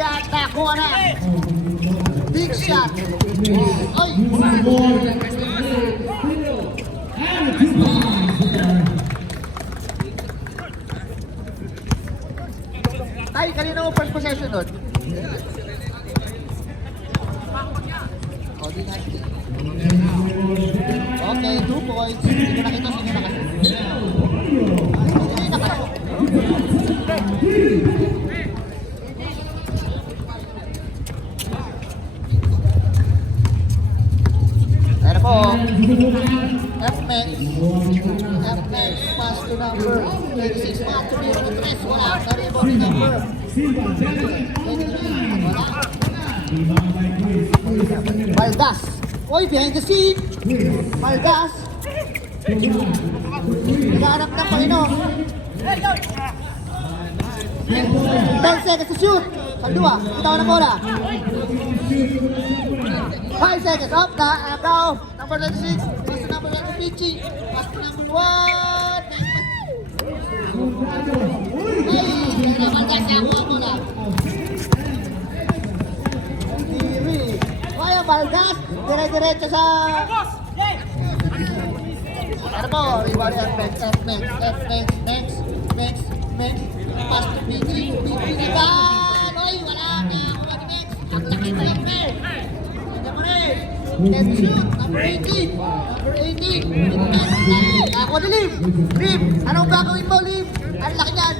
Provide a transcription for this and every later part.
At nakuha na. Big shot. Ay! Tay, kanina mo first possession nun? Okay, 2 points. Hindi ko nakita, sino nakita. Hindi nakita. Ayan po. F-Max. F-Max. Pass to number 26. Pass to number 3. Wala. Na-rebound ni number 23. Wala. Valdas. Oy, behind the scene. Valdas. Naghahanap ng Panginoon. 10 seconds to shoot. Saldua. Itaw na bola. 5 seconds. Up. Now. Number 26. Pass to number 1. Pichi. Pass to number 1. Hey. Valdas. Ako ang bola. Kaya Valdas. Dire-diretso sa... Ano po? Reward F-Max. Pass to Pichi. Pichi na ba? Oy, wala na. Max. Ang laki na F-Max. Hindi mo rin. Let's shoot. Number 18. Number 18. Ako na Lim. Lim. Anong gagawin mo, Lim? Ang laki niyan.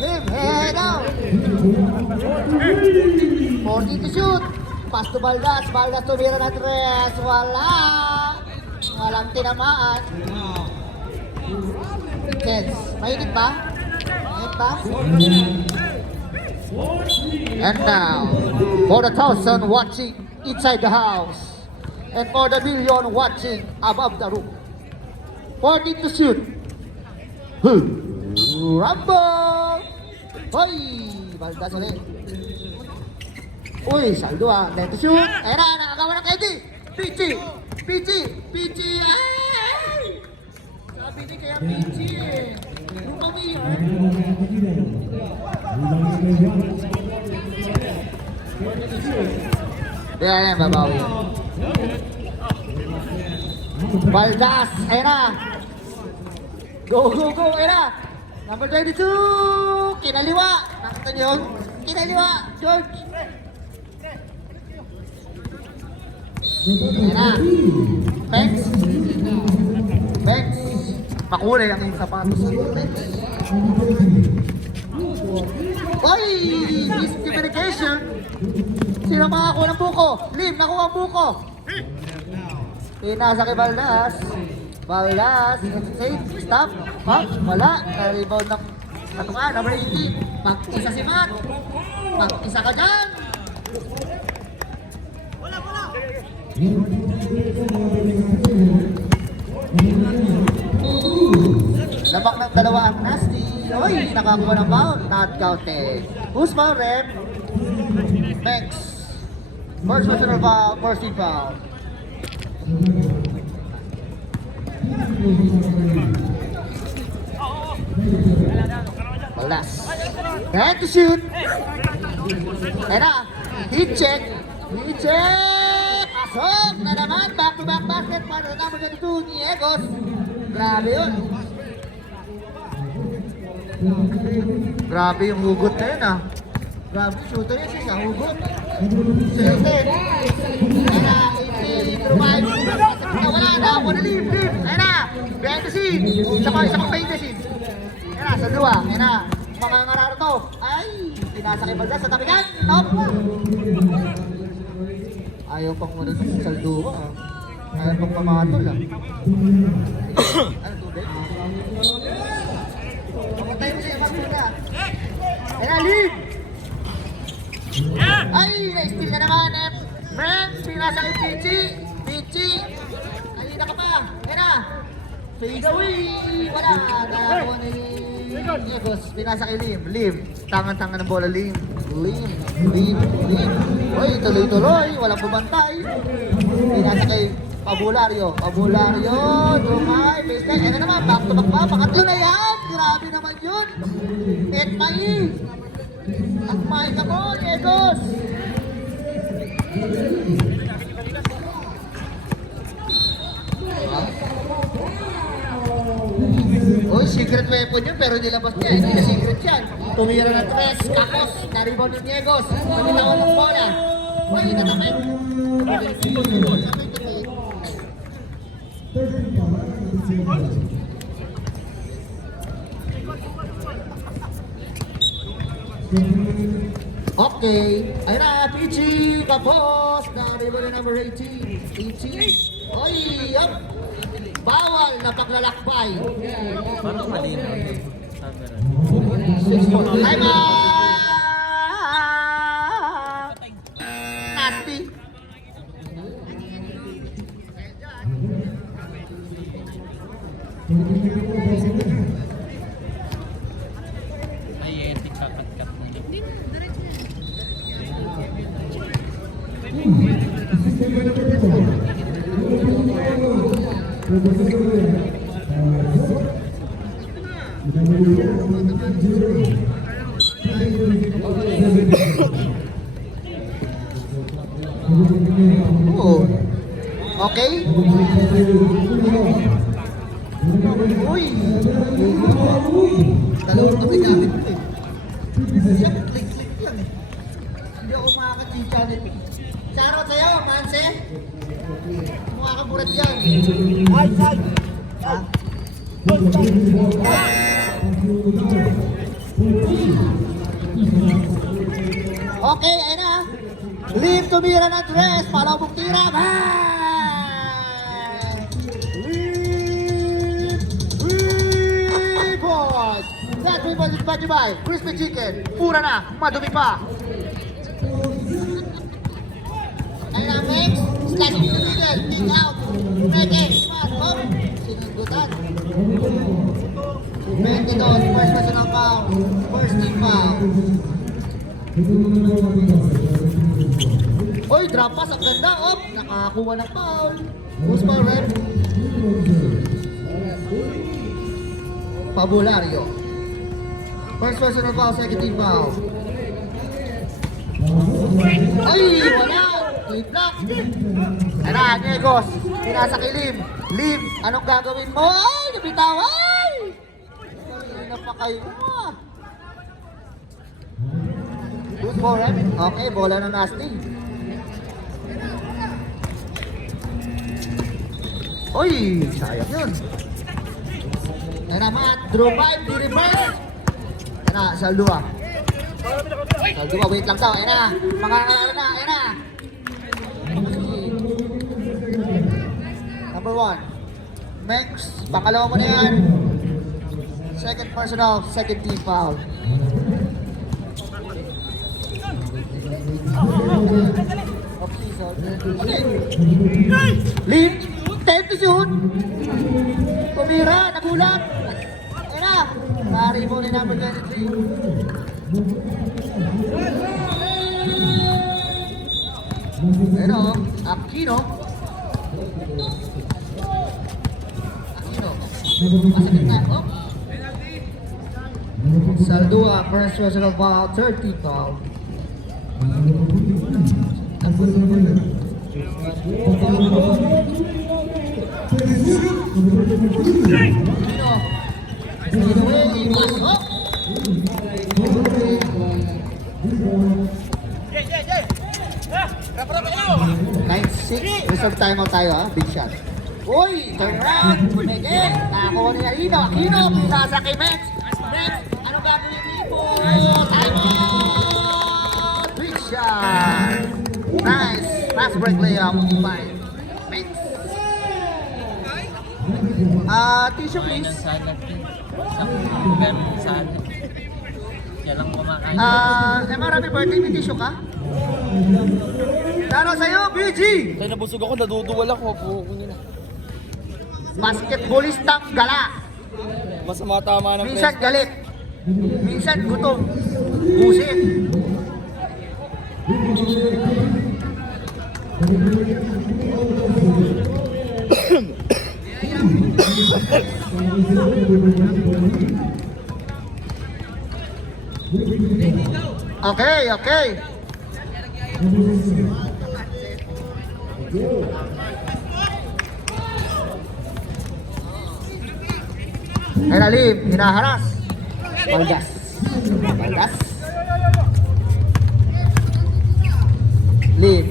Lim. Hey, now. 40 to shoot. Pass to Valdas. Valdas tumira na 3. Wala. Walang tinamaan. Chance. Mainit ba? Mainit ba? And now, for the 1,000 watching inside the house, and for the 1,000,000 watching above the roof, 40 to shoot. Rumble! Hoy! Valdas ulit. Uy, saldo ah. Let to shoot. Ayan na, nakagawa ng KD. Pichi! Ay! Sabi ni kaya Pichi eh. Yung kami yan. Ayan yan, babawi. Valdas, ayan na. Go! Ayan na. Number 22. Kinaliwa. Nakita niyo yun? Kinaliwa. George. Ayan na. Bex. Makulay ang iyong sapatos. Bex. Oy! Miscommunication. Sino makakuha ng buko? Lim, nakuha ang buko. Pinasa kay Valdas. Valdas. Safe. Stop. Pop. Wala. Na-rebound ng katunga. Number 18. Mag-isa si Matt. Mag-isa ka dyan. Labak ng dalawa ang Nasty. Oy, nakakuha ng foul. Not counted. Who's foul, ref? Max. First personal foul, first team foul. Balas. Head to shoot. Ayan na. Heat check. Pasok na naman. Back-to-back basket para sa number 22 ni Egos. Grabe yun. Grabe yung hugot na yun ah. Grabe, shooter yun siya, hugot. Shooter. Ayan na, 18, rumay. Wala na, wala leave. Ayan na, behind the scene. Isa pang behind the scene. Ayan na, sa dua. Ayan na, mga ngararo to. Ay, pinasa kay Valdas sa tabigan. Top. Ayaw pang muna sa salduwa ah. Ayaw pang pamatol ah. Ano tubig? Pamatay mo siya magmuna. Ayan na, leave. Ay, na-steal na naman eh. Friends, pinasa kay Pichi. Kanina ka pa. Ayan na. Fade away. Wala. Nakakuha na yung Egos. Pinasa kay Lim. Tangan-tangan ng bola, Lim. Uy, tuloy-tuloy. Walang bumantay. Pinasa kay Pabulario. Dumay. Baseline. Ayan na naman. Back to back pa. Pangatlo na yan. Grabe naman yun. Net pa At may kabon, Egos! Uy, secret weapon yun pero nilabas niya. Hindi na secret yan. Tumira ng tres, kakos, na-rebound ni Egos. Pagkitawan ng bola. Uy, tatapit. Okay, ayun na, PG, kapos, na-rebound na number 18. 18. Uy, yup. Bawal na paglalakbay. Parang malinaw yung camera. 6-4. Time out! Nasty. Ay, etik kakat-kat na yun. Oo. Okay? Uy! Dalawang kami gamit ko eh. Siya, click-click lang eh. Hindi ako makakachicha nito. Shoutout sa'yo, Manse! Mukha kang burat yan. Ha? Okay, ayun na. Leave tumira ng dress. Palaw mong tira. Bang! Leave boys. That people is bad by crispy chicken. Pura na. Madumi pa. Ayun na, mix. Slash in the middle. Dig out. Make smart. Hop. Sinigutan. 22. First personal foul. First team foul. Oy, drop pass, ang ganda, op! Nakakuha ng foul. Who's foul, ref? Pabulario. First personal foul, second team foul. Ay, wala! Keep block. Ano, Negos, pinasa kay Lim. Lim, anong gagawin mo? Ay, nabitaw, ay! Kanina pa kayo, Good ball, right? Okay, bola ng Nasty. Uy, sayang yun. Yan naman, draw 5, di-reverse. Yan na, Saldua. Saldua, wait lang daw. Yan na, mga ano na, yan na. Number 1. Mex, pangalawa mo na yan. Second personal, second team foul. Lim, 10 to shoot. Pumira, nagulat. Ayun na, pari mo ni number 23. Ayun o, Aquino. Aquino. Masakit na, oh. Saldua, first personal foul, 30 foul. Reserve timeout tayo ha, big shot. Uy, turn around, pumege, nakakuha ni Aquino, Aquino, pinasa kay Mex. Mex, ano gagawin dito? Timeout! Big shot! Nice, fast break layup, fine. Mex. Tissue please. Sana. Ganun sana. Siya lang kumakain. Happy birthday, may tissue ka? Tara sa'yo, BG! Kaya nabusog ako, naduduwal ako. Ako nila. Basketballistang gala. Masama tama ng Minsan galit. Minsan gutom. Busit. Okay, okay. Hinalim, hinaharas. Baldas. Baldas. Lim.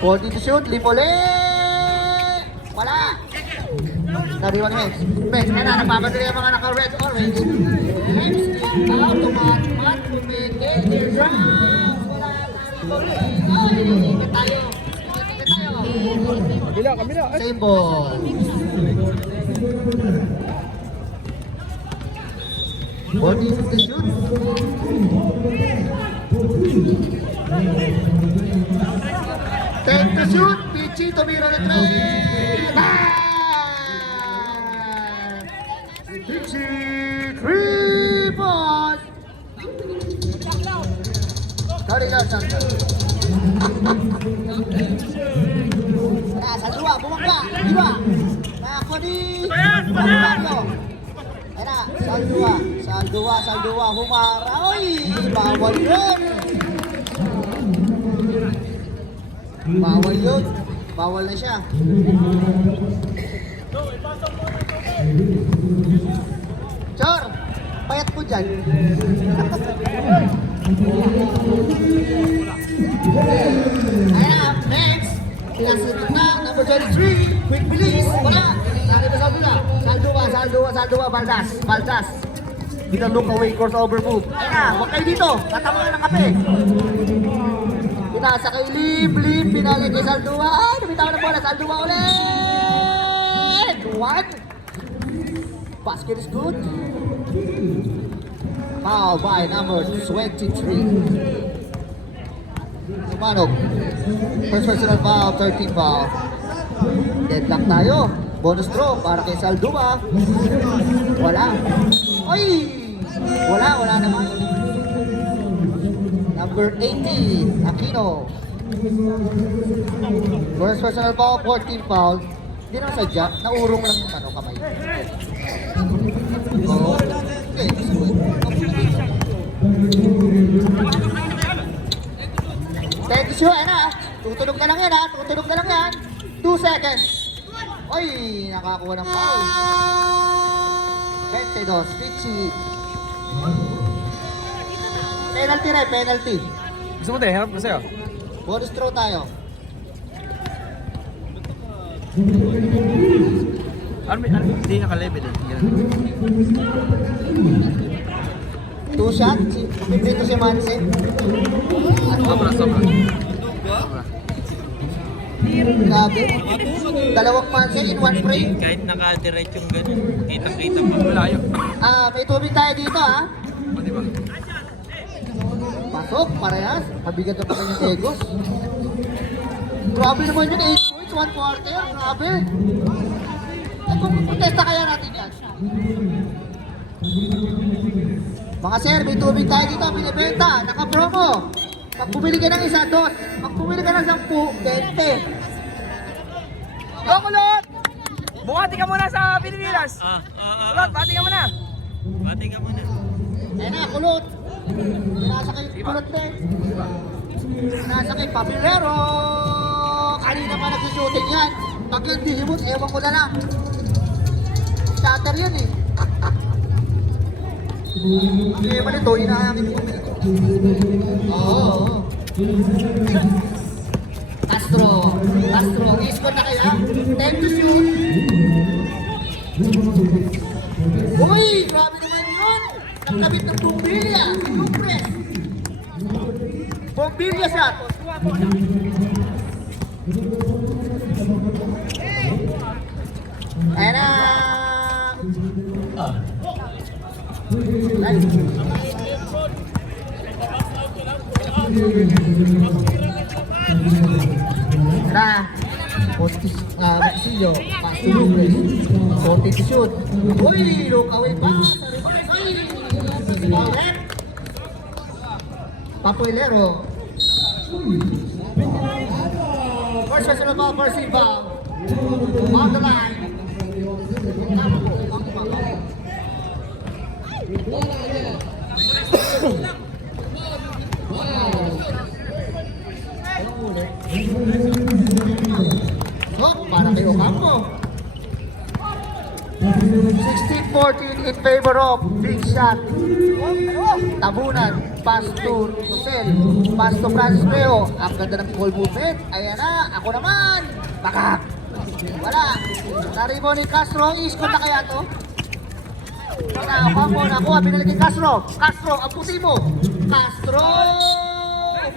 40 to shoot, Lim ulit. Wala. Nariwan Mex. Mex, kaya na, nagmamadali ang mga naka-red orange. Mex, out, tumatmat, tumigil, rounds. Wala tayo. Ay, ikit tayo. Ikit tayo. Kabila, kabila. Same ball. Body to the shoot. Take the shoot. Pichi, tumira na three. Pichi, 3 balls. Sorry lang, Santa. Sa dua, bumangga. Dua. Nako ni. Mario. Ayan na, saldua, humara. Ay, bawal yun. Bawal yun. Bawal na siya. Chor, payat mo dyan. Ayan na, next. Sinasunod na, number 23. Quick release. Wala. Sali na sa pula. Saldua, Baldas. With a look away, crossover move. Ayan na, huwag kayo dito. Tatamaan ng kape. Pinasa kay Lim, pinalik kay Saldua. Ay, lumitaw na bola, Saldua ulit. 1. Basket is good. Foul by number 23. Sumanog. First personal foul, 13 foul. Deadlock tayo. Bonus throw para kay Saldua. Wala. Ay! Wala naman. Number 18, Aquino. First personal foul, 14 foul. Hindi naman sadya, naurong lang yung kamay. Oo. Okay. Thank you, ayan na. Tutunog na lang yan ha. 2 seconds. Oy, nakakuha ng foul. 22, Pichi. Penalty. Gusto mo tayo, harap ko sa'yo. Bonus throw tayo. Hindi naka-level eh. 2 shot, dito si Manse. Sobra. Grabe. 2 Manse in 1 frame. Kahit naka-direct yung gano'n, kita-kita pa malayo. May tubig tayo dito ha. O, di ba? Pasok, parehas. Kabigat na pa kanyang Egos. Grabe naman yun, 8 points, 1 quarter. Grabe. Kung protesta kaya natin yan. Mga sir, may tubig tayo dito, binibenta, naka-promo. Pag bumili ka ng 1, 2. Pag bumili ka ng 10, 20. Go, Kulot! Bukati ka muna sa Pilipinas. Kulot, bati ka muna. Bati ka muna. Ayan na, kulot. Nasa kay kulot din. Nasa kay Papilero. Kanina pa nagsushooting yan. Pag yung dihimot, ewan ko na lang. Shatter yan eh. Hindi ba nito, inaangin yung pamilya ko. Oo. Castro, iskot na kaya? 10 to shoot. Uy, grabe naman yun. Nakabit ng Bombilya. Lumpress. Bombilya shot. Ayan na. Tara. Makisilyo. Pass to Lumpress. Sorting to shoot. Uy, look away pa. Papilero. First personal ball for Silva. On the line. So, para kay Ocampo. 16-14 in favor of big shot. Tabunan, pass to Rosel, pass to Francis Peo. Ang ganda ng ball movement. Ayan na, ako naman. Bakak. Wala. Naribo ni Castro, iskot na kaya to? Wala, Ocampo nakuha, binalik ni Castro. Castro, ang puti mo. Castro!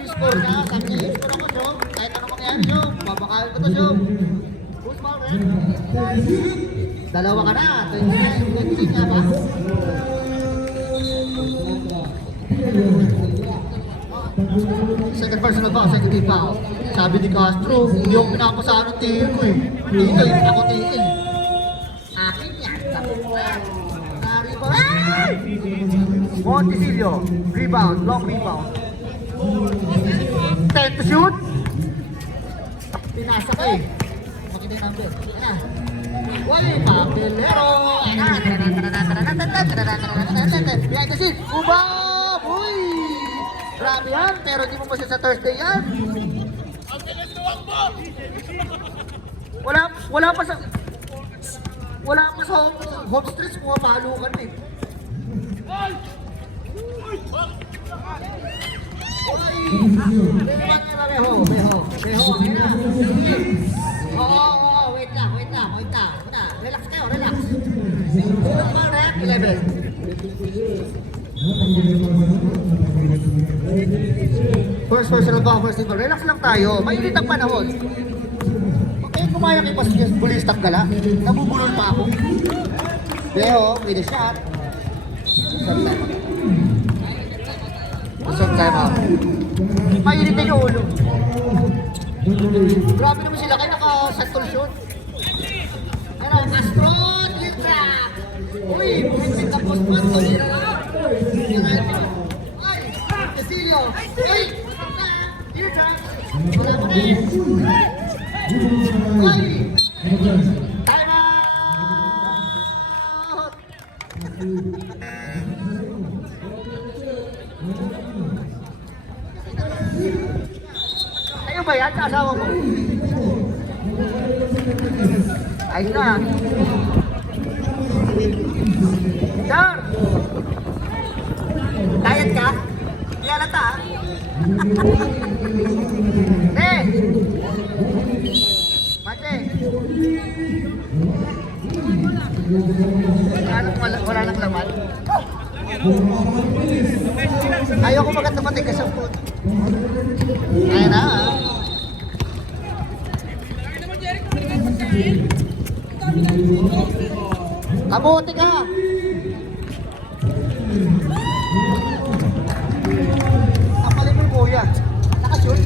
Score na, sabi niya, score ako, Jom. Kahit ano mangyari, Jom. Babakalan ko to, Jom. Who's ball, man? Dalawa ka na, 29 nga ba? Second personal foul, second team foul. Sabi ni Castro, hindi ako pinapasahan ng tingin ko eh. Tingin, ako tingin. Akin yan. Nariba. Montesilio, rebound, long rebound. 10 to shoot. Pinasa ko eh. Makita yung number. Ayan. Wala, Papelero! Behind the scene! Ubab! Uy! Grabe yan, pero di mo pa siya sa Thursday yan. Wala pa sa home stretch, pumapalukan eh. Beho. Oo, wait lang. Relax kayo, relax. Rep 11. First personal foul, first team. Relax lang tayo. Mainit ang panahon. Kaya kumayang bulistang gala. Nabubulol pa ako. Beho, with a shot. Isang time out. Mainit na yung ulo. Grabe naman sila kayo naka-santol shoot. Pero Castro, deal trap. Uy, buhitin ka post-pot. Ay, Casillo. Uy, deal trap. Wala mo na eh. Uy, time out. Tayo ba yan sa asawa mo? Ayos na. Sir! Diet ka? Di alata ah. Mate! Wala nang laman. Ayoko magkatapatig ka sa food. Ayun na ah. Kabuti ka! Kapalin mo kuya. Nakashoot.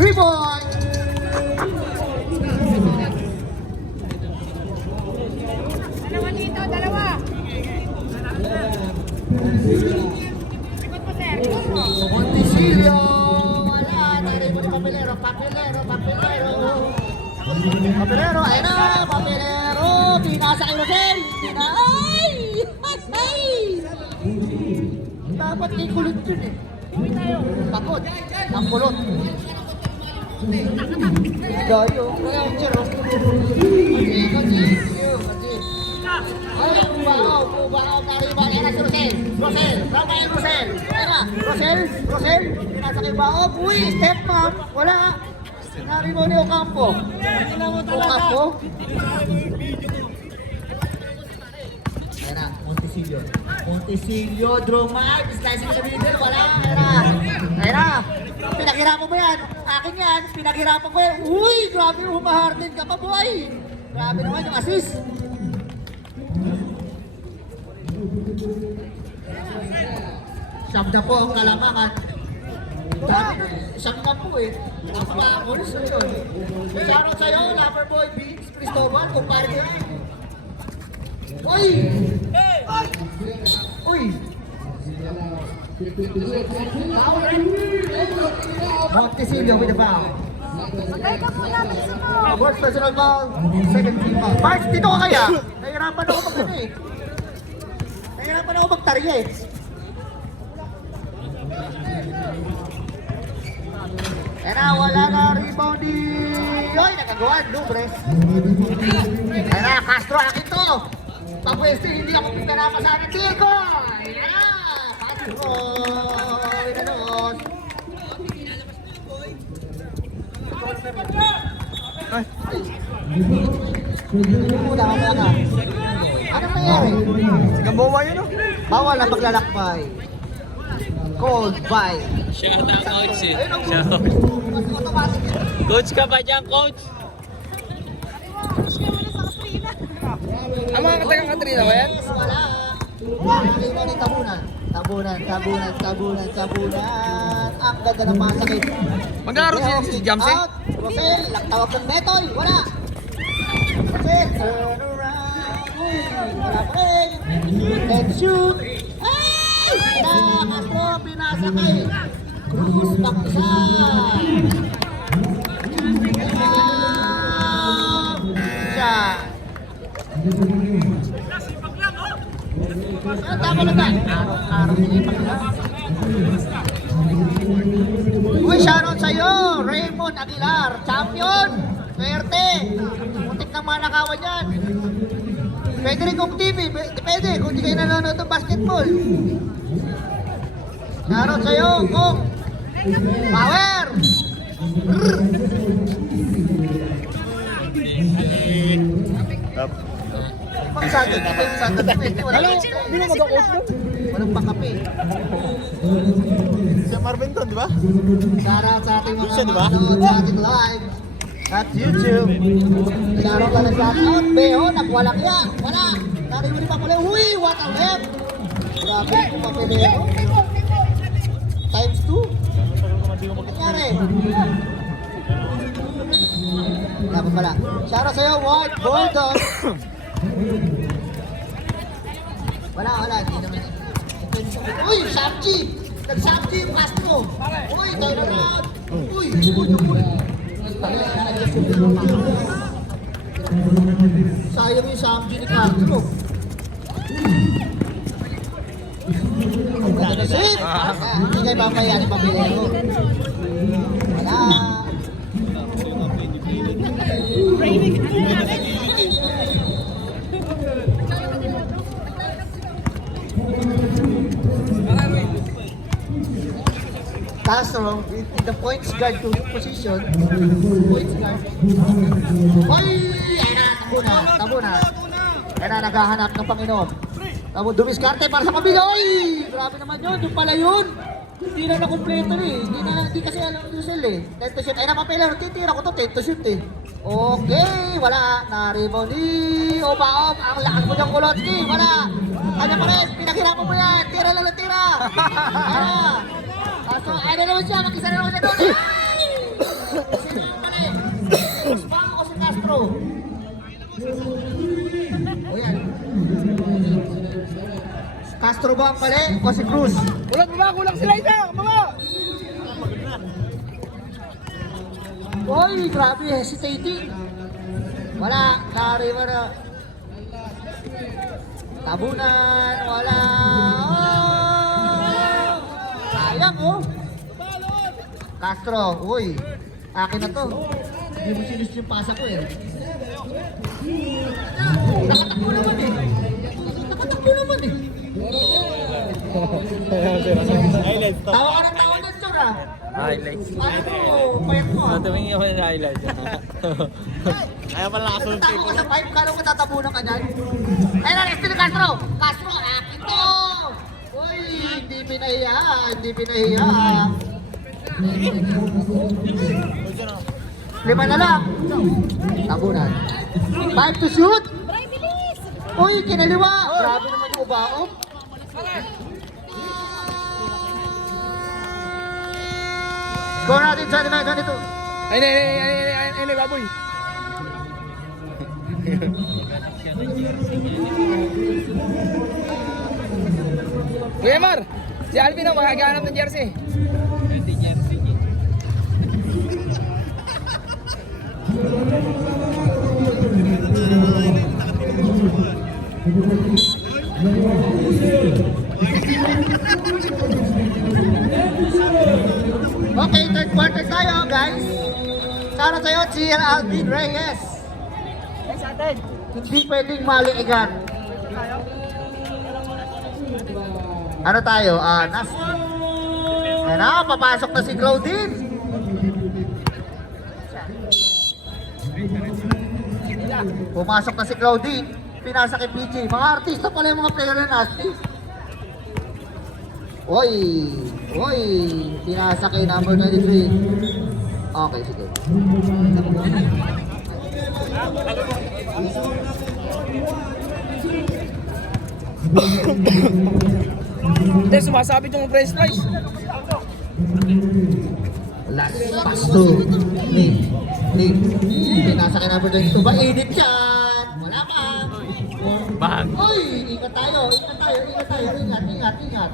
Rebound! Dalawa dito, dalawa. Montesilio! Wala! Narinig mo ni Papelero. Papelero, ayun na! Papelero! Pinasa kay Rosel! Ay! Dapat kay kulot yun eh. Takot. Ang kulot. Gayo. Wala ang tiro. Kasi. Ay, pubaw. Nariba. Ayan na si Rosel. Rafael Rosel. Ayan na. Rosel. Pinasa kay Bao. Uy, step ma'am. Wala. Nariba ni Ocampo. Ocampo. Ayan na, Montesilio, Dromar, slicing in the middle, wala, ayan na, pinaghirapan mo yan, akin yan, pinaghirapan ko yan, uy, grabe, humaharden ka pa, boy, grabe naman yung assist. Sabda po ang kalamangan, isang po eh, ang pakulis na yun. Shoutout sa'yo, Loverboy, Vince, Cristobal, kumpare ko yan. Uy! Montesilio with the foul. First personal foul, second team foul. Parts, dito ka kaya? Nahirapan ako mag-tarya eh. Ayan na, wala na rebound ni... Yoy, nakagawa, Lubres. Ayan na, Castro, akin to. Papweste, hindi ako pinalapasan ng Diego. Ayan na, Castro. Inanos. Wala ka. Ano nangyari? Gambawa yun, oh. Bawal na paglalakbay. Cold bye. Shout out, coach eh. Ayun, Shout out. automatic yun. Coach ka ba dyan, coach? Ang mga katagang Katrina ba yan? Wala. Wala ni tabunan. Tabunan. Ang ganda ng masakit. Maglaro si Jamsey? Out. Rosel, tawag ng Betoy. Wala. Rosel, turn around. Uy, wala pa rin. Let's shoot. Ay! Castro, pinasakay. Cruz, pakisa. Siya. Ano tama na ba? Araw-araw nilipat na. Uy, shoutout sa'yo, Raymond Aguilar, champion! Swerte! Muntik na manakawan yan. Pwede rin kung TV, depende kung di kayo nanonood ng basketball. Shoutout sa'yo, Kong! Power! Pagsagod, Hello, hindi mo mag-coach doon? Walang pakape. Si Marvin doon, di ba? Shoutout sa ating mga Siya, di ba? manonood sa ating live at YouTube. Shoutout lang sa shoutout. Beho, nagwalakya. Wala. Nariwili pa pala. Uy, what a left. Grabe, kumapili ako. Times 2. Nangyari. Dapat pala. Shoutout sa'yo, White Bulldog. Wala. Hindi naman. Uy, Shamji! Nag-Shamji yung Castro! Uy, tayo na round! Uy, uy! Sayang yung Shamji ni Castro. Ganda save! Hindi kayo mamaya ni Pamilero. Wala! Castro in the points guard position. Points guard. Hoy! Ayan na, tabo na. Ayan na, naghahanap ng Panginoon. Tabo, dumiskarte para sa kabila. Oy! Grabe naman yun, yung pala yun. Hindi na nakumpleto eh. Hindi kasi alam yung Rizal eh. 10 to shoot. Ay, nakapila. Titira ko to, 10 to shoot eh. Okay, wala. Na-rebound ni Obaom. Ang lakas mo niyang Kulotski. Wala. Kanya pa rin, pinaghirapan mo yan. Tira lang, tira. So, ano naman siya? Mag-isa na naman siya doon. Sino yung mali? Baka ko si Castro. O yan. Castro ba ang mali? O si Cruz? Kulang sila isa! Baba! Uy, grabe, hesitating. Wala, nariwa na. Tabunan, wala. Oh! Sayang, oh. Castro, uy. Akin na to. Hindi mo sinus yung pasa ko eh. Nakatakbo naman eh. Tawa ka ng tawa ng tsura. Highlights. Ano, payat mo ah. Tumingin ako sa highlights. Ayaw pala nakasunod Tago ka sa pipe, kala ko tatabunan ka dyan. Ayun na, Estilo Castro! Castro, akin to! Uy, hindi pinahiya. Lima na lang. Tabunan. 5 to shoot! Uy, kinaliwa! Grabe naman yung ubaom. Score natin 29-22. Ay, baboy. Kuya Mar, si Alvin ang makagahanap ng jersey. Okay, third quarter tayo, guys. Sana tayo, si Alvin Reyes. Hindi pwedeng maliigan. Ano tayo? Ayan na, papasok na si Claudine. Pumasok na si Claudine. Pinasa kay PJ. Mga artista pala yung mga player na nasty. Oy! Oy! Pinasa kay number 23. Okay, sige. Hindi, sumasabit yung french fries. Last pass to Lee. Pinasa kay number 22. Ba, edit yan! Wala ka! Bag. Oy! Ingat tayo! Ingat!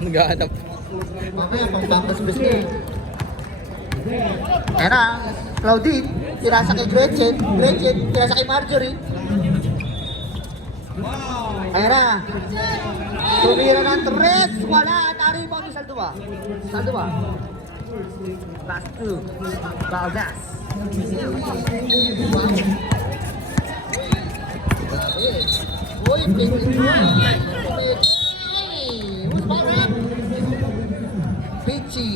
Naghahanap. Mamaya, pang bangkas biscuit. Ayan na, Claudine, tinasa kay Gretchen, tinasa kay Marjorie. Ayan na, tumira ng 3, wala, naribaw ni Saldua. Pass to Valdas. Uy, who's bottom? Pichi.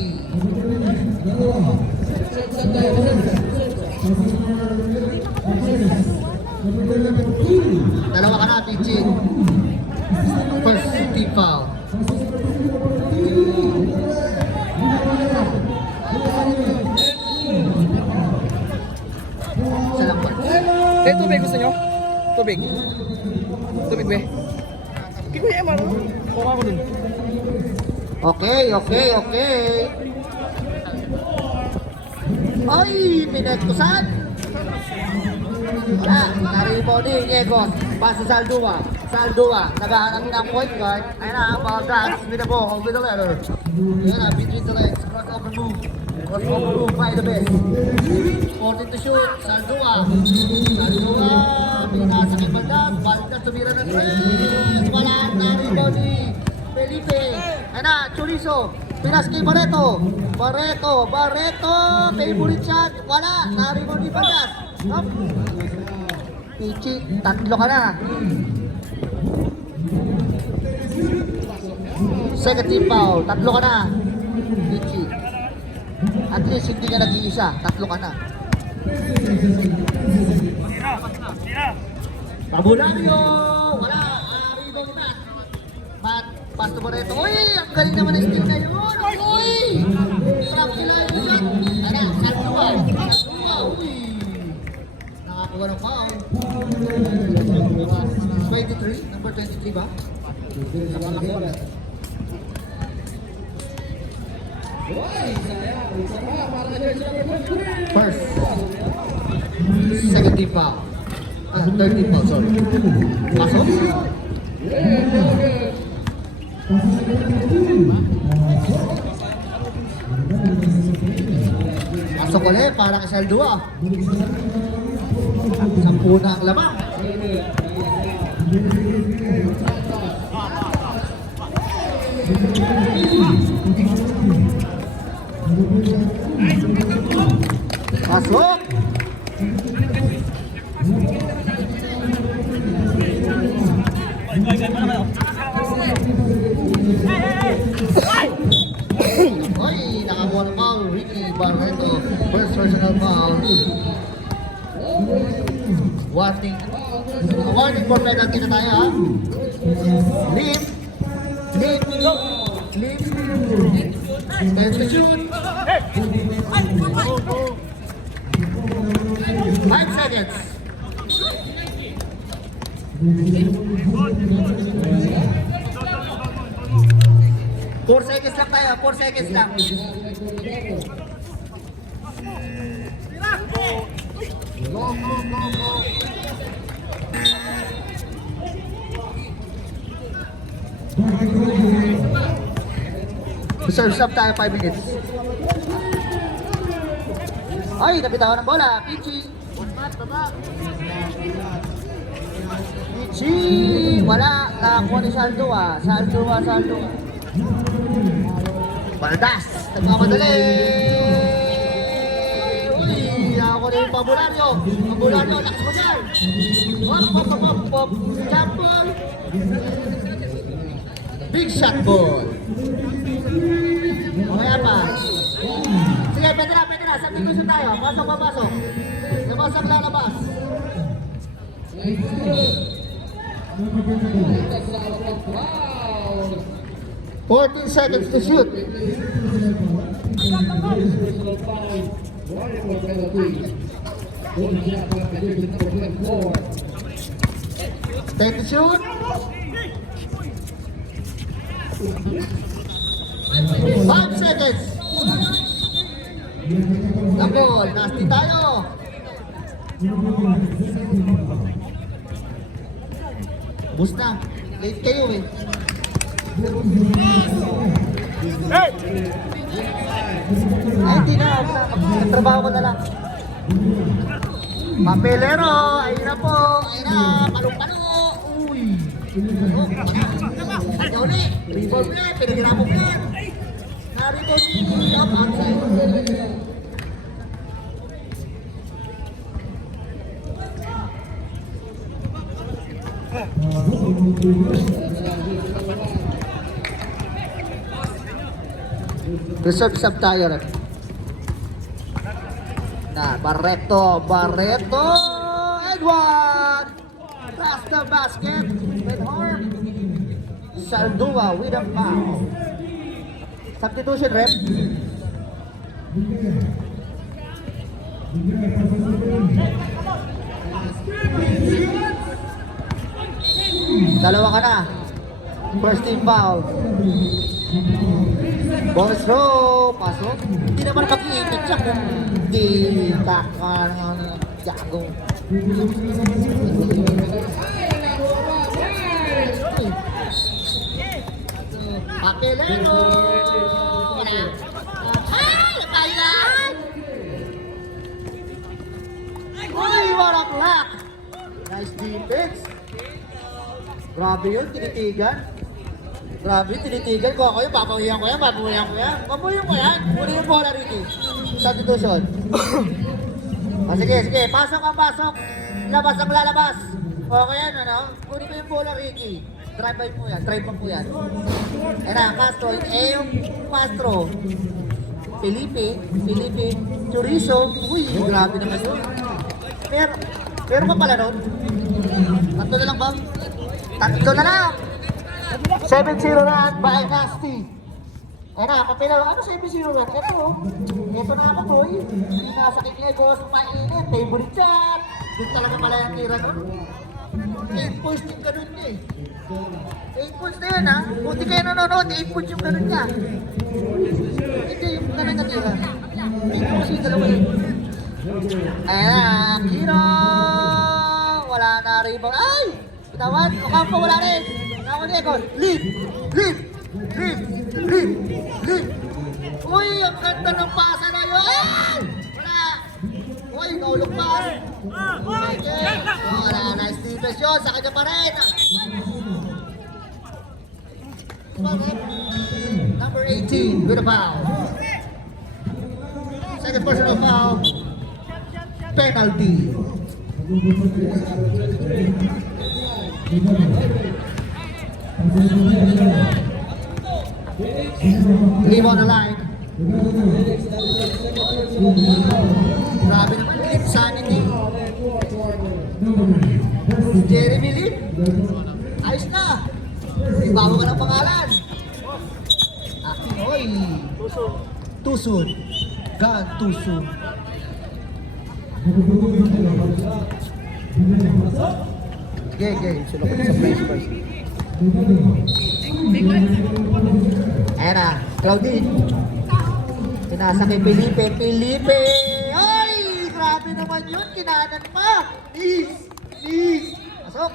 Dalawa ka na, Pichi. First team foul. Isa lang pa. Eh, tubig gusto nyo? Tubig. Tubig, be. Kikuya, maro. Mura ako dun. Okay. Ay, pinagkusan. Wala, naribo ni Diego. Pass sa Saldua, naghahanap ng point guard. Ayun na, Valdas with the ball, with the letter. Ayun na, between the legs, crossover move by the best. 14 to shoot, Saldua, pinasa kay Valdas tumira ng 3. Wala, naribo ni Felipe. Ayun na, Chorizo, pinas kay Barreto, favorite shot, wala, naribo ni Valdas. Up. Pichi, 3 ka na. Second team foul, 3 ka na. Pichi. At least hindi ka nag-iisa, 3 ka na. Tabulanyo! Wala! Rebound ni Matt, pass to Barreto. Uy! Ang galing naman ng steal na yun! Uy! Trap nila yung shot! Ano? Saldua! Uy! Nakakuha ng foul. 23? Number 23 ba? First. Second team foul. Third team foul, sorry. Pasok? Pasok ulit para kay Saldua. 10 na ang lamang. Pasok! Oy, nakakuha ng foul. Ricky Barreto. First personal foul. Warning for penalty na tayo, ha? Leap. And to shoot. 5 seconds. Four seconds lang tayo, 4 seconds lang. Go. Reserve stop tayo, 5 minutes. Ay, napitawan ng bola. Pichi. Wala. Nakakuha ni Saldua. Baldas, nagmamadali. Uy, ako na yung Pabularyo. Pabularyo, lakas mo dyan. Pop. Jump ball. Big shot ball. Okay pa. Sige, pwede na. Substitution tayo. Pasok. Labas ang lalabas. 14 seconds to shoot. Take the shoot. 5 seconds. Tapos, nasty tayo. Bus na. Late kayo eh. Ay, hindi na. Trabaho ko na lang. Papelero. Ayun na po. Ayun na. Palong-palo. Uy. Ikaw ulit. Revolve ulit. Pinagiramo ko yan. Narito si Apansi. Reserve sub tayo rin. Nah, Barreto, Edward! Pass the basket with Horn. Saldua with a foul. Substitution, rep. Dalawa ka na. First team foul. Bonus throw. Pasok. Hindi naman kapiitit siya kung di gago. Papelero. Ay! Kailan! Uy! Walang lock! Nice defense. Grabe yun, tinitigan. Ko ako yun, papawihan ko yan. Papawihan ko yan. Muli yung bola rito. Substitution. Sige. Pasok. Labas ang lalabas. Okay yan, ano? Kunin ko yung bola, Ricky. Drive by po yan. Ayan na, Castro. Yung Castro. Felipe. Chorizo. Uy, grabe naman yun. Meron ka pala nun? Tatlo na lang ba? 7-0 run by Nasty. Ayan na, kapila lang. Ano 7-0 run? Ito na ako, boy. Hindi nasa kiklegos, mainit, favorite chat. Doon talaga pala yung tira nun. 8 points yung ganun niya eh. 8 points na yun ha. Buti kayo nanonood, 8 points yung ganun niya. Hindi yung ganun na tira. 8 points yung dalawa yun. Ayan na, Kino! Wala na rebound. Ay! Bitawan, Ocampo wala rin. Ako ni Egon, lead. Uy, ang ganda ng pasa na yun! Wala! Uy, naulog pa! Okay. Wala, nice defense yun. Sa kanya pa rin. Number 18, good foul. Second personal foul. Penalty. Leave on the line. Grabe naman, Lip Sanity. Jeremy Lip. Ayos na. Bago ka ng pangalan. Oy. Too soon. God, too soon. Okay. Sulok sa place first. Ayan na, Claudine. Pinasa kay Felipe. Ay! Grabe naman yun. Kinanan pa. Please. Pasok.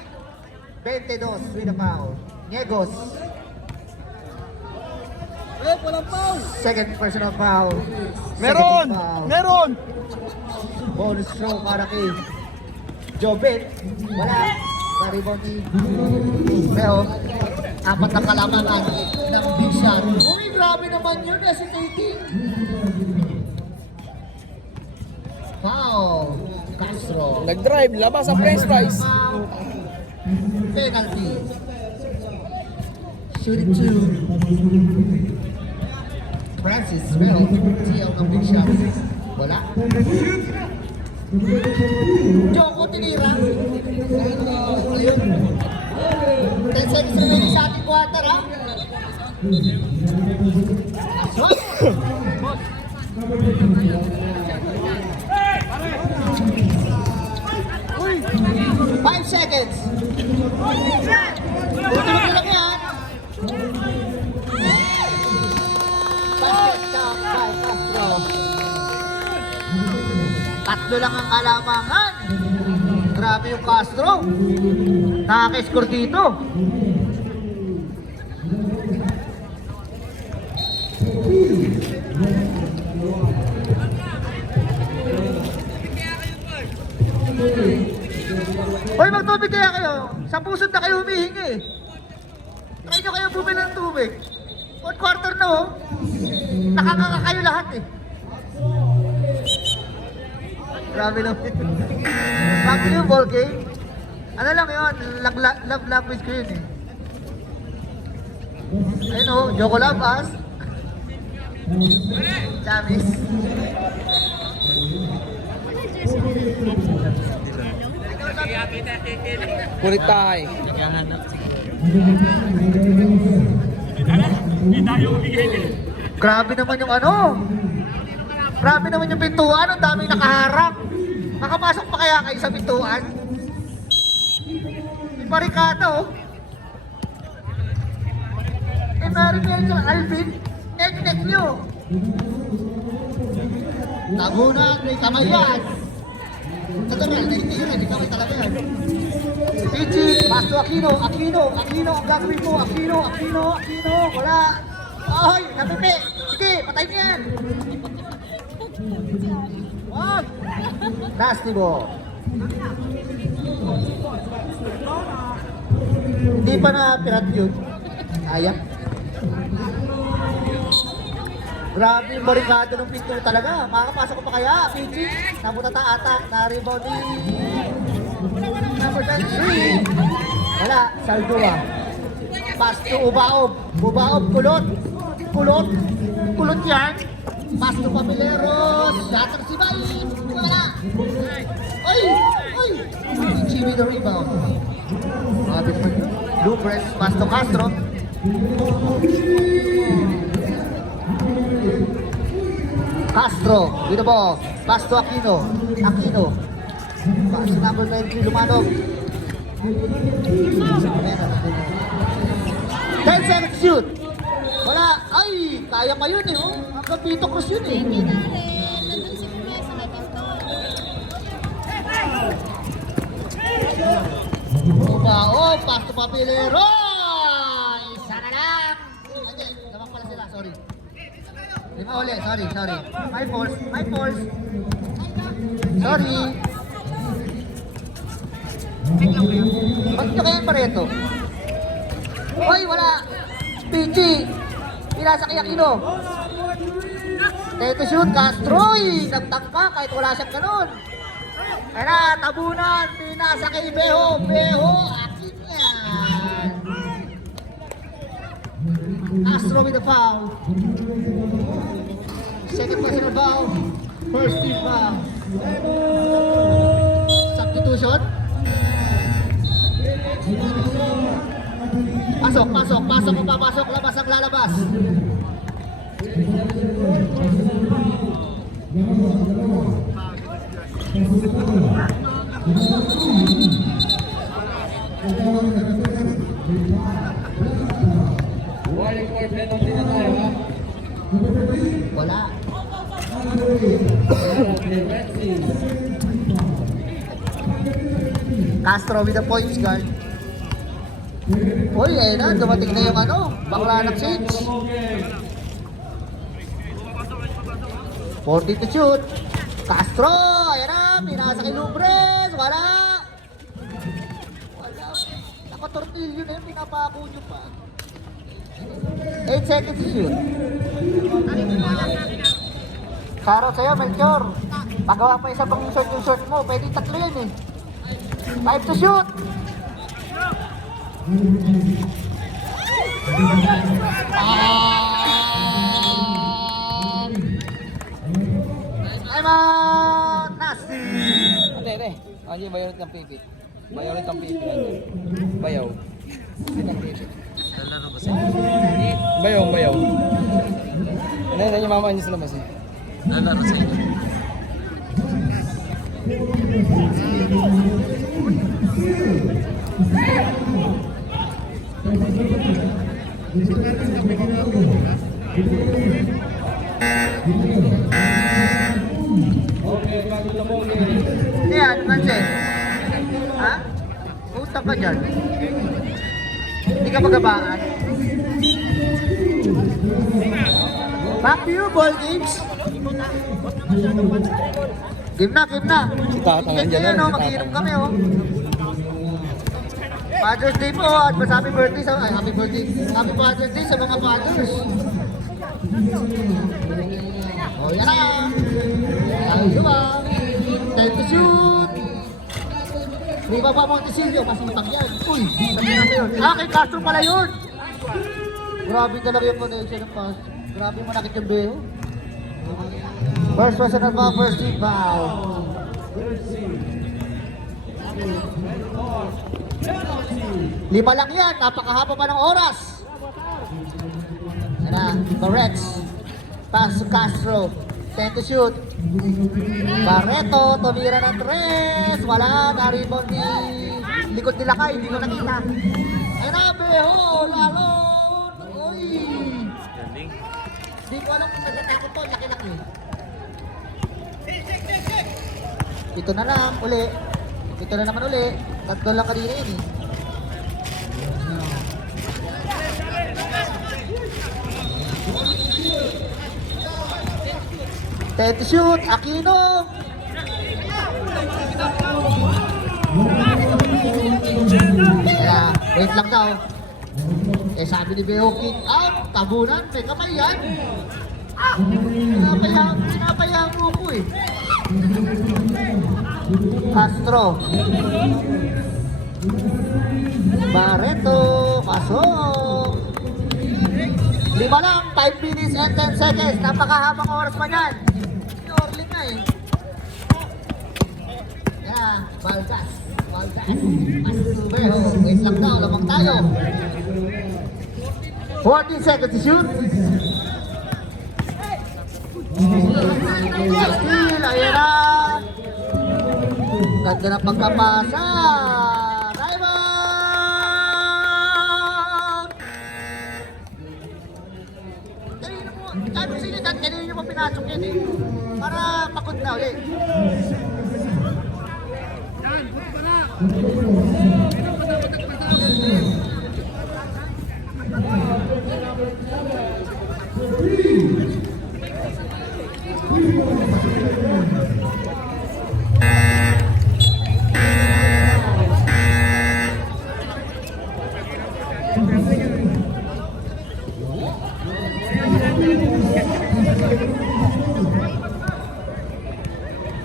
22 with a foul. Negos. Walang foul. Second personal foul. Meron. Bonus throw para kay Jobet. Wala. Rebound ni Leo. 4 na kalamangan ng Big shot. Uy, grabe naman yun, hesitating. Foul. Castro. Nag-drive, labas ang french fries. Penalty. Shoot it to Francis. Well, siyaw ng big shot. Wala. Joko tinira. Ayun. 10 seconds remaining sa ating quarter, ha? Aswan. 5 seconds. Ultimate na lang yan. Basket shot by Castro. Tatlo lang ang kalamangan. Grabe yung Castro. Nakaka-score dito. Hoy, magtubig kaya kayo. Sa pusod na kayo humihingi. Try nyo kayo bumili ng tubig. 1 quarter na, oh. Nakakaka kayo lahat, eh. Grabe naman. Grabe yung ball game. Ano lang yun, love language ko yun, eh. Ayun, oh, Joko Labas. Chavis. Kulit tayo. Naghahanap. Grabe naman yung ano. Grabe naman yung pintuan. Ang daming nakaharap. Makapasok pa kaya kayo sa pintuan? Barikada, oh. Meron yung Alvin. Neck nyo. Tabunan, may kamayan. Natural, naitira. Hindi kami talaga yan. Pichi, pass to Aquino. Aquino ang gagawin mo. Aquino. Wala. Ay, napipi. Sige, patay niya yan. Wag. Nasty ball. Hindi pa na pirat yun. Ayak. Grabe yung barikado ng pinto talaga. Makakapasok ko pa kaya, Pichi. Nabutata ata. Na-rebound ni number 23. Wala, Saldua. Pass to Ubaob. Ubaob, kulot yan. Pass to Pamileros. Shutter si Bay. Wala. Ay! Pichi with the rebound. Grabe naman yun. Lucres, pass to Castro. Castro with the ball. Pass to Aquino. Pass to number 23, Lumanog. 10 seconds shoot. Wala. Ay, kaya pa yun, eh. Oh. Hanggang Pito Cruz yun, eh. Oh, pass to Papilero. Isa na lang. Hindi, naman pala sila, sorry. Lima uli, sorry. My fault. Sorry. Ba't nyo kaya pa rito? Hoy, wala. Pichi. Pinasa kay Aquino. Teto shoot, Castro. Nagtangka kahit wala siyang ganun. Kaya na, tabunan. Pinasa kay Beho. Akin yan. Castro with the foul. Second personal foul. First team foul. Substitution. Pasok, labas ang lalabas. Wala. Castro with the points guard. Uy, ayun na, dumating na yung ano, bakla ng change. 40 to shoot. Castro, ayun na, pinasa kay Lubres, wala. Nakatortilyo na yun, pinapako nyo pa. 8 seconds to shoot. Shoutout sa'yo, Melchor. Pagawa pa isa pang short yung short mo. Pwede tatlo yan eh. 5 to shoot. I'm out! Nasty! Ate. Ano yung bayaw ulit ng pipi? Bayaw ulit ng pipi. Bayaw. Lalaro ba sila? Bayaw. Ano yung mama niyo sa labas eh? Lalaro sa inyo. Yan, Mansen. Ha? Utang ka dyan. Hindi ka magabaan. Back to you, ball games. Game na. Si Tatang Tingnan nandiyan nyo, na. mag-iinom kami, oh. Father's Day po, advance happy birthday sa... Ay, happy birthday. Happy Father's Day sa mga fathers. Oh, yan na. Tayo ba? Time to shoot. May baba mo ang Silvio, masipag yan. Uy, sabi natin yun. Kay Castro pala yun. Grabe talaga yung connection ng pass. Grabe mo nakit yung beho. First personal foul, first team foul. Lima lang yan, napakahaba pa ng oras. Yan na, Barrett's. Pass to Castro. 10 to shoot. Barreto, tumira ng 3. Wala, na-rebound ni likod nila kay, hindi ko nakita. Ayun na, Beho, lalo. Uy. Galing. Hindi ko alam kung natatakot to, laki-laki. Ito na lang, uli. Ito na naman uli. Tatlo lang kanina yun eh. Ten to shoot, Aquino. Kaya, wait lang daw. Eh sabi ni Beo King, tabunan, may kamay yan. Pinapayaan mo ko eh. Castro. Barreto, pasok. 5 lang, 5 minutes and 10 seconds. Napakahabang oras pa yan. Orling na eh. Yan, Valgas. Beho, wait lang daw, lamang tayo. 14 seconds to shoot. Steal, ayan na. Ganda na pagkapasa. Diamond! Kanina nyo pa pinasok yan eh. Para pakot na ulit.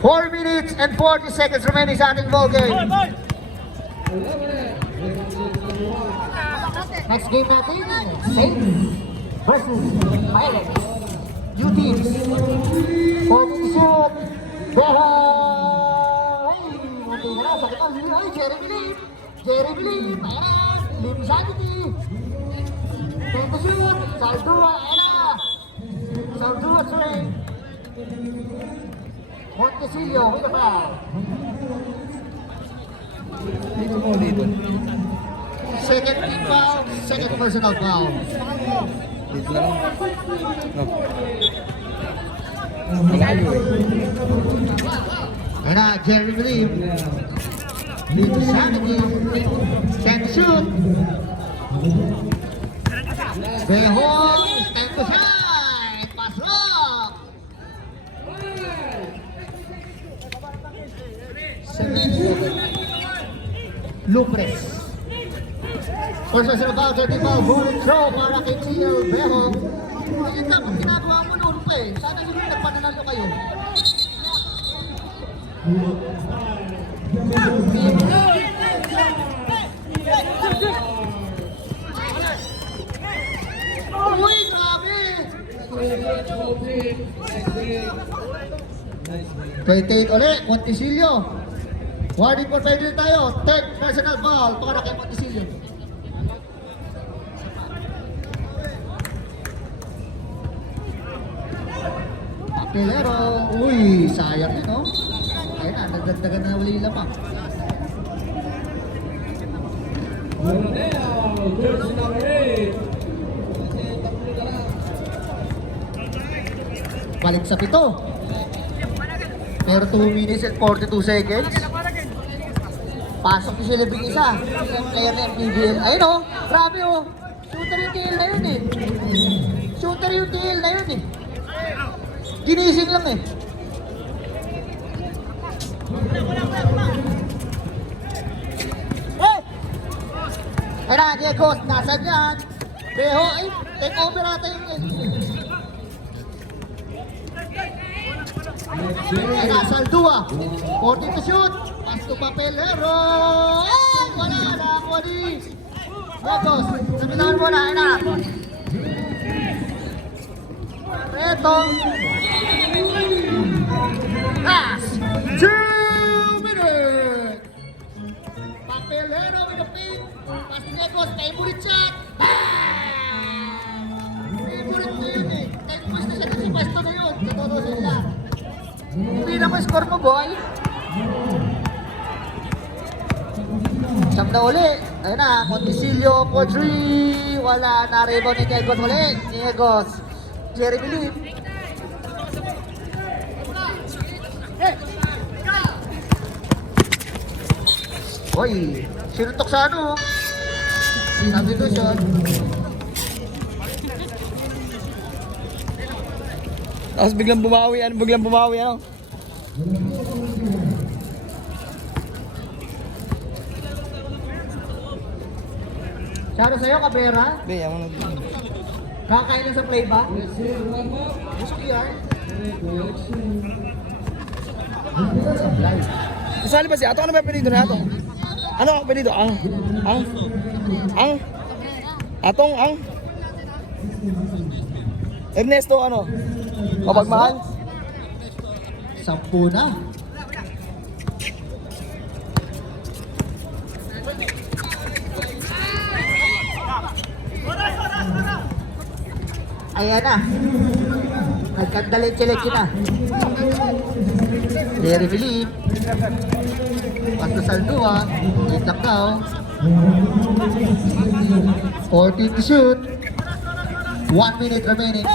Four minutes and 40 seconds remaining sa ating ball game. Next game natin, Saints versus Pirates. New teams. 14 shoot. Beho! Ay, sakit ang hili. Ay, Jeremy Lim. Ayan. Lim Sanity. 10 to shoot. Saldua. Ayan na. Saldua swing. Montesillo with the ball. Second team foul, second personal foul. Dito na lang. No. Malayo eh. Ayan na, Jeremy Lim. Lim Sanity. 10 to shoot. Beho, it's time to shine. Pasok. Lupres. First person of all, 30 ball, bullet throw para kay CL Beho. Ayun dapat ginagawa mo noon pa eh. Sana yun yung nagpananalo kayo. Uy, grabe! 28 ulit, Montisilio. Warning for failure tayo. Third personal ball para kay Montisilio. Pilero, uy, sayang yun, no? Ayun na, nagdagdagan na uli yung lamang. Balik sa pito. Pero 2 minutes and 42 seconds. Pasok yung silibing isa. Yung player ng PBL. Ayun, oh, grabe, oh. Shooter yung TL na yun, eh. Shooter yung TL na yun, eh. Ginising lang eh. Hey! Ay na, Diego, nasaan yan? Beho, ay, take over natin yung ay na, Saldua. 40 to shoot. Pass to Papelero. Ay, wala na ako ni Betos. Sabitan mo na, ay na. Reto. Pass. 2 minutes. Papelero with the pin. Pass to Negos. Favorite shot. Favorite na yun eh. Kahit pwesto siya sa pwesto na yun. Totoo sila. Hindi na ko score mo, boy. Siyam na uli. Ayun na. Montisilio for 3. Wala na. Rebound ni Negos uli. Negos. Jeremy Lee. Hoy, sinutok sa ano? Substitution. Tapos biglang bumawi, ano? Shoutout sa'yo, Cabrera. Hindi, ako nag... Kakain lang sa playback. Gusto yan. Kasali ba siya? Ato, ano ba yung apelido na ato? Ano ang apelido? Ang? Ernesto, ano? Mapagmahal? 10 na. Ayan na. Nagkandalitseleksyon na. Jerry Philip. Pasto Saldua. Wait lang daw. 14 to shoot. 1 minute remaining.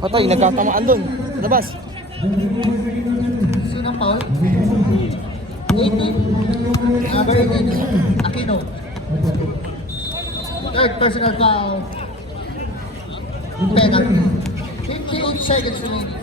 Patay, nagkatamaan dun. Labas. Sino ang foul? 18. Number 18. Aquino. Third personal foul. Penalty. 58 seconds remaining.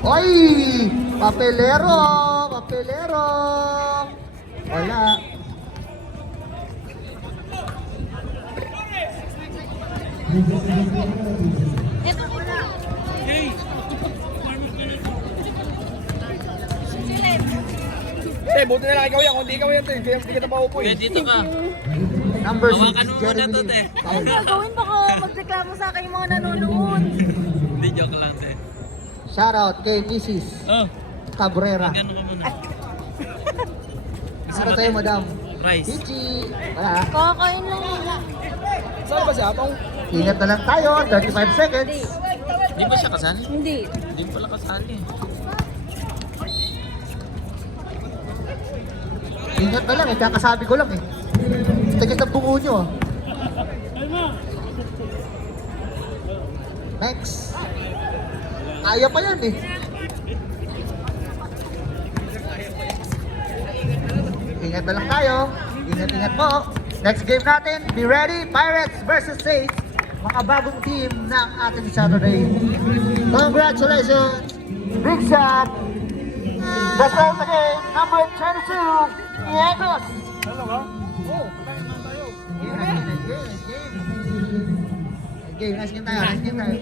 Oy! Papelero! Papelero! Wala. Buti na lang ikaw yan. Kung di ikaw yan, kaya hindi ka na maupo eh. Dito ka. Number 6, Hawakan mo muna Jeremy to, Lee. te. Ano gagawin? Baka magreklamo sa akin yung mga nanonood. Hindi, joke lang, te. Shoutout kay Mrs. Oh, Cabrera. gano'n ka muna. Shoutout sa'yo, madam. Rice. Pichi. Wala. Kakain lang nila. Saan ba siya? Atong? Ingat na lang tayo. 35 seconds. Hindi ba siya kasali? Hindi. Hindi pala kasali. Ingat na lang eh. Kakasabi ko lang eh. Tagas ng bungo nyo ah. Next. Kaya pa yan eh. Ingat na lang tayo. Ingat-ingat po. Next game natin, be ready, Pirates versus Saints. Mga bagong team ng ating Saturday. Congratulations! Big shot! That's all the game, number 22, Diegos! Game, nice game tayo, nice game tayo.